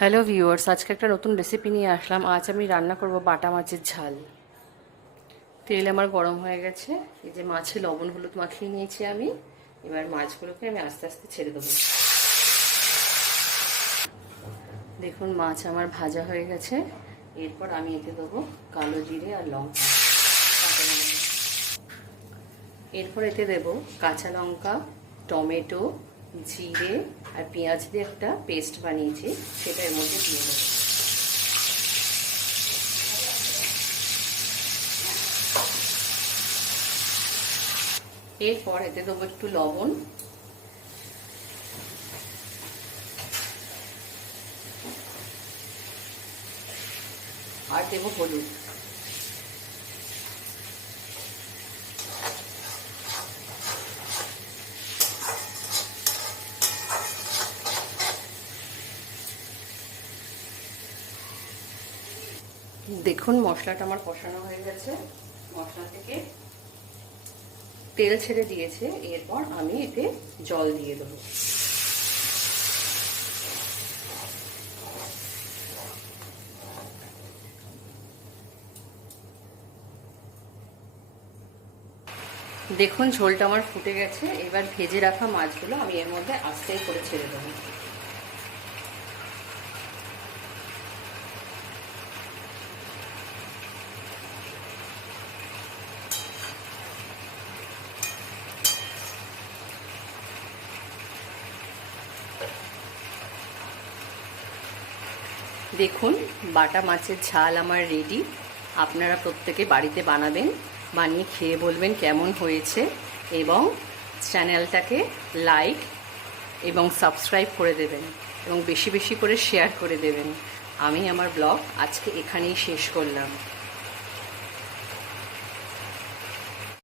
Hello viewers, আজকে একটা নতুন রেসিপি নিয়ে আসলাম। আজ আমি রান্না করব বাটা মাছের ঝাল। তেল আমার গরম হয়ে গেছে। এই যে মাছে লবণ হলুদ মাখিয়ে নিয়েছি আমি। এবার মাছগুলোকে আমি আস্তে আস্তে ছেড়ে দেবো। দেখুন মাছ আমার ভাজা হয়ে গেছে। এরপর আমি এতে দেবো কালো জিরে আর লঙ্কা, কাঁচা লঙ্কা। এরপর এতে দেবো কাঁচা লঙ্কা, টমেটো, জিরে আর পেঁয়াজ দিয়ে একটা পেস্ট বানিয়েছি, সেটা এর মধ্যে দিয়ে দেবো। এরপর এতে দেবো একটু লবণ, আর দেবো হলুদ। দেখুন মশলাটা আমার কষানো হয়ে গেছে, মশলা থেকে তেল ছেড়ে দিয়েছে। এরপর আমি এতে জল দিয়ে দেবো। দেখুন ঝোলটা আমার ফুটে গেছে। এবার ভেজে রাখা মাছগুলো আমি এর মধ্যে আস্তে করে ছেড়ে দেবো। দেখুন বাটা মাছের ঝাল আমার রেডি। আপনারা প্রত্যেকে বাড়িতে বানাবেন, বানিয়ে খেয়ে বলবেন কেমন হয়েছে, এবং চ্যানেলটাকে লাইক এবং সাবস্ক্রাইব করে দেবেন এবং বেশি বেশি করে শেয়ার করে দেবেন। আমি আমার ব্লগ আজকে এখানেই শেষ করলাম।